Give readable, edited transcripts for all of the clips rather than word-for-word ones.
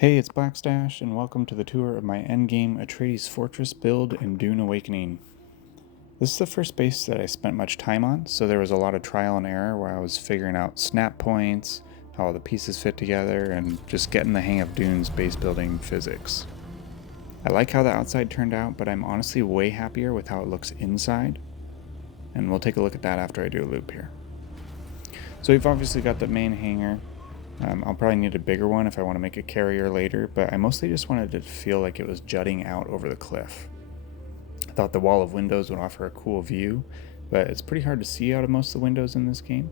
Hey, it's Blackstash, and welcome to the tour of my endgame Atreides Fortress build in Dune Awakening. This is the first base that I spent much time on, so there was a lot of trial and error where I was figuring out snap points, how all the pieces fit together, and just getting the hang of Dune's base building physics. I like how the outside turned out, but I'm honestly way happier with how it looks inside, and we'll take a look at that after I do a loop here. So we've obviously got the main hangar. I'll probably need a bigger one if I want to make a carrier later, but I mostly just wanted it to feel like it was jutting out over the cliff. I thought the wall of windows would offer a cool view, but it's pretty hard to see out of most of the windows in this game.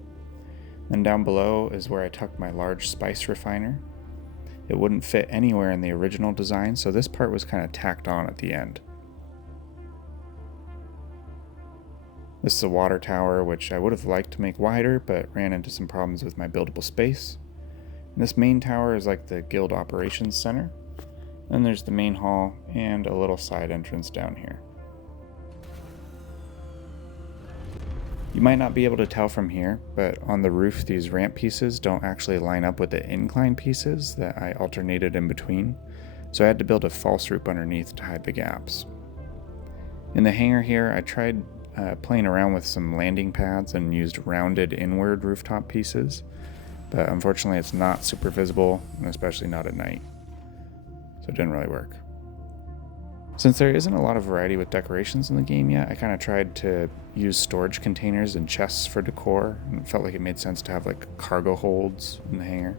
Then down below is where I tucked my large spice refiner. It wouldn't fit anywhere in the original design, so this part was kind of tacked on at the end. This is a water tower, which I would have liked to make wider, but ran into some problems with my buildable space. And this main tower is like the guild operations center. Then there's the main hall and a little side entrance down here. You might not be able to tell from here, but on the roof these ramp pieces don't actually line up with the incline pieces that I alternated in between, so I had to build a false roof underneath to hide the gaps. In the hangar here, I tried playing around with some landing pads and used rounded inward rooftop pieces, but unfortunately it's not super visible, and especially not at night, so it didn't really work. Since there isn't a lot of variety with decorations in the game yet, I kind of tried to use storage containers and chests for decor, and it felt like it made sense to have like cargo holds in the hangar.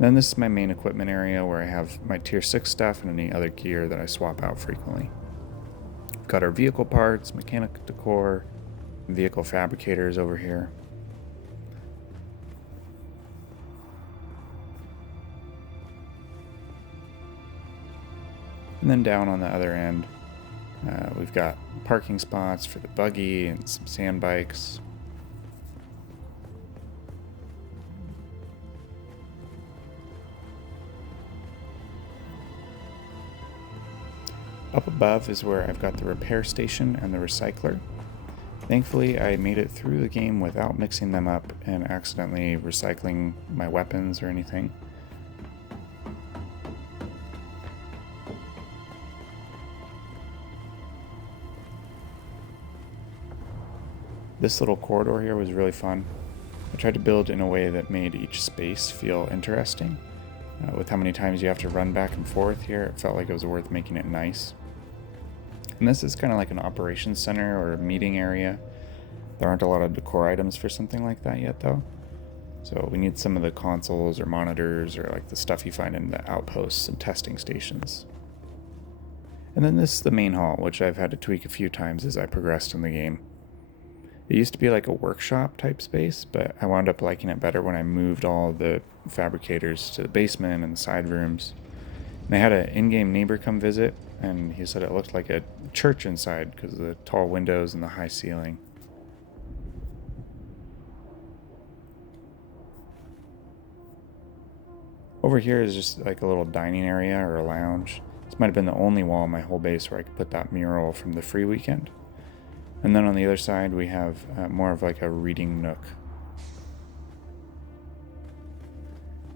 Then this is my main equipment area where I have my tier 6 stuff and any other gear that I swap out frequently. We've got our vehicle parts, mechanic decor, vehicle fabricators over here. And then down on the other end, we've got parking spots for the buggy and some sand bikes. Up above is where I've got the repair station and the recycler. Thankfully, I made it through the game without mixing them up and accidentally recycling my weapons or anything. This little corridor here was really fun. I tried to build in a way that made each space feel interesting. With how many times you have to run back and forth here, it felt like it was worth making it nice. And this is kind of like an operations center or a meeting area. There aren't a lot of decor items for something like that yet though. So we need some of the consoles or monitors or like the stuff you find in the outposts and testing stations. And then this is the main hall, which I've had to tweak a few times as I progressed in the game. It used to be like a workshop type space, but I wound up liking it better when I moved all the fabricators to the basement and the side rooms. And I had an in-game neighbor come visit, and he said it looked like a church inside because of the tall windows and the high ceiling. Over here is just like a little dining area or a lounge. This might have been the only wall in my whole base where I could put that mural from the free weekend. And then on the other side, we have more of like a reading nook.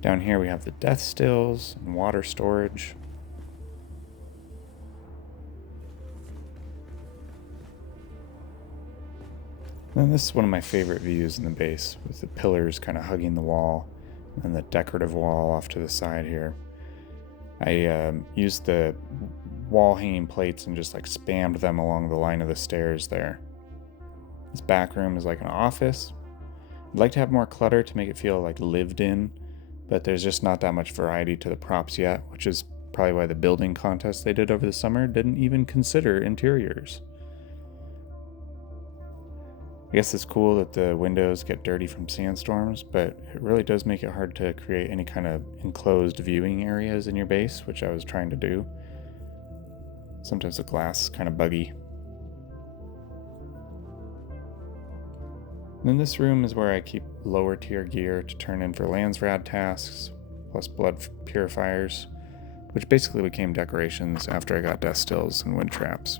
Down here, we have the death stills and water storage. And this is one of my favorite views in the base, with the pillars kind of hugging the wall and the decorative wall off to the side here. I used the wall hanging plates and just like spammed them along the line of the stairs there. This back room is like an office. I'd like to have more clutter to make it feel like lived in, but there's just not that much variety to the props yet, which is probably why the building contest they did over the summer didn't even consider interiors. I guess it's cool that the windows get dirty from sandstorms, but it really does make it hard to create any kind of enclosed viewing areas in your base, which I was trying to do. Sometimes the glass is kind of buggy. And then this room is where I keep lower tier gear to turn in for Landsrad tasks, plus blood purifiers, which basically became decorations after I got death stills and wind traps.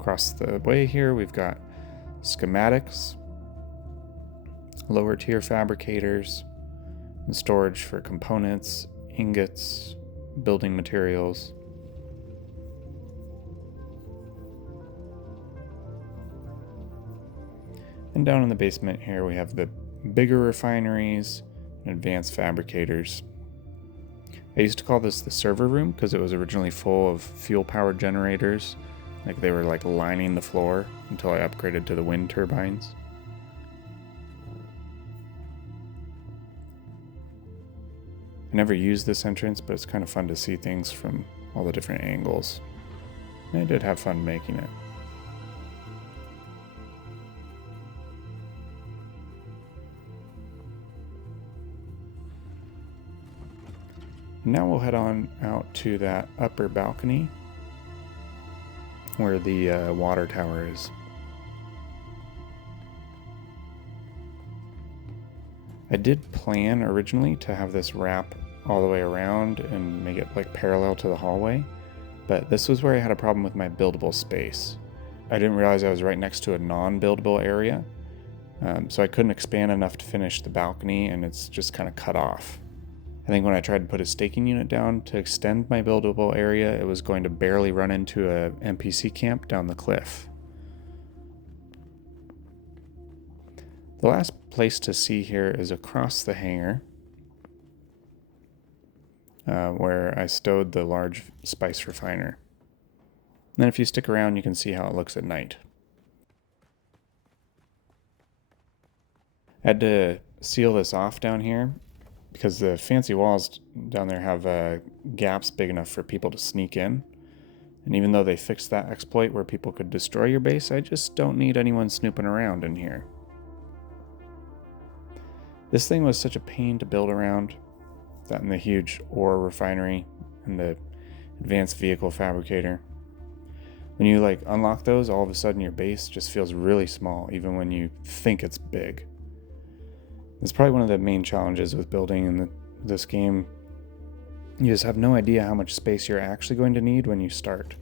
Across the way here, we've got schematics, lower tier fabricators, and storage for components ingots, building materials. And down in the basement here we have the bigger refineries and advanced fabricators. I used to call this the server room because it was originally full of fuel-powered generators. Like they were like lining the floor until I upgraded to the wind turbines. I never used this entrance, but it's kind of fun to see things from all the different angles. And I did have fun making it. Now we'll head on out to that upper balcony where the water tower is. I did plan originally to have this wrap all the way around and make it like parallel to the hallway, but this was where I had a problem with my buildable space. I didn't realize I was right next to a non-buildable area, so I couldn't expand enough to finish the balcony, and it's just kind of cut off. I think when I tried to put a staking unit down to extend my buildable area, it was going to barely run into a NPC camp down the cliff. The last place to see here is across the hangar, where I stowed the large spice refiner. And then if you stick around, you can see how it looks at night. I had to seal this off down here because the fancy walls down there have gaps big enough for people to sneak in. And even though they fixed that exploit where people could destroy your base, I just don't need anyone snooping around in here. This thing was such a pain to build around, that and the huge ore refinery and the advanced vehicle fabricator. When you like unlock those, all of a sudden your base just feels really small, even when you think it's big. It's probably one of the main challenges with building in this game. You just have no idea how much space you're actually going to need when you start.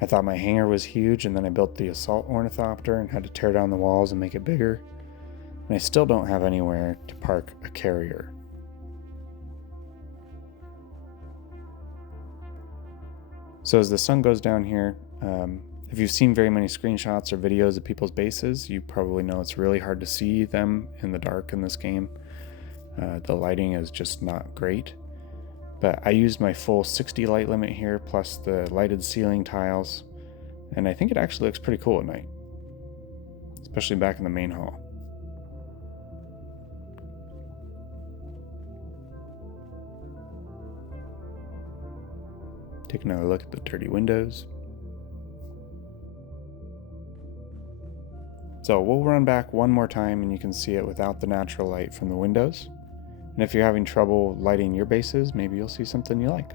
I thought my hangar was huge, and then I built the assault ornithopter and had to tear down the walls and make it bigger. And I still don't have anywhere to park a carrier. So as the sun goes down here, if you've seen very many screenshots or videos of people's bases, you probably know it's really hard to see them in the dark in this game. The lighting is just not great. But I used my full 60 light limit here, plus the lighted ceiling tiles, and I think it actually looks pretty cool at night, especially back in the main hall. Take another look at the dirty windows. So we'll run back one more time and you can see it without the natural light from the windows. And if you're having trouble lighting your bases, maybe you'll see something you like.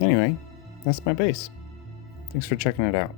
Anyway, that's my base. Thanks for checking it out.